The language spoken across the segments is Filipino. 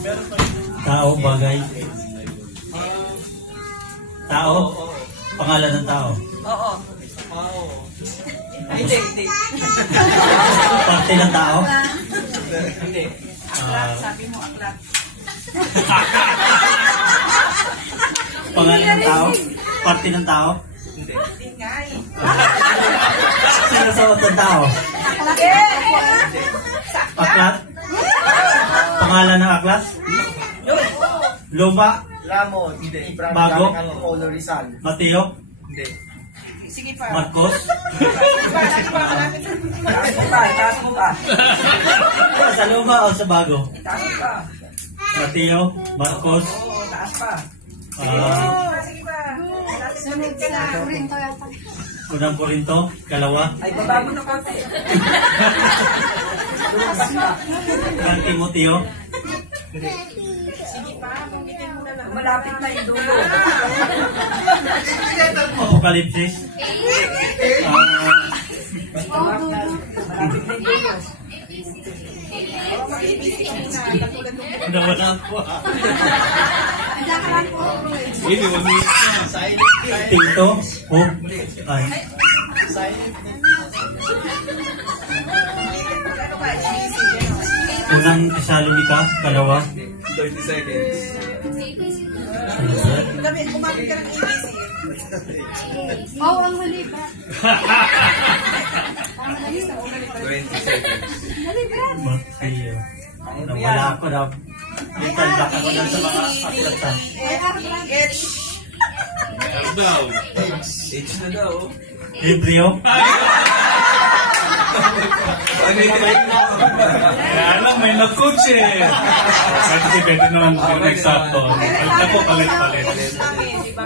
Tao, bagay. Tao? Pangalan ng tao? Oo. Hindi. Parte ng tao? Hindi. Aklat, sabi mo aklat. Pangalan ng tao? Parte ng tao? Hindi nga eh. Sino sa ng tao? Aklat? Pangalan ng aklat? Lupa? Lamon, hindi. Bago? Polo Rizal. Mateo? Hindi. Sige pa. Marcos? Taas mo pa. Sa lupa o sa bago? Taas mo pa. Mateo? Marcos? Oo, taas pa. Ah, Sige pa. Sunod ka na. Unang Korinto? Kalawa? Ay, baba mo na konti. Unang Timoteo? Sige pa, mungkitin mo na lang. Malapit na yung dulo. Apokalipsis? Malapit na yung dulo. Oo, mag-ibisi ka muna. Nawala po. Hindi, wag mo Tito? Oh, ay. Unang Tesalonica, kalawa. 30 seconds. Gabi, kumapit ka ng ABC. Oo, ang huli ba? 20 seconds. Mateo. Nawala ako na. Mental block ako na sa mga aklatan. H. Ano daw? H na daw. Hebreo? Kaya lang, may nag-coach eh. Kasi pwede naman eksakto. Palit ako, palit. Namin, di ba?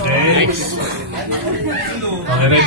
Okay. Okay, ready?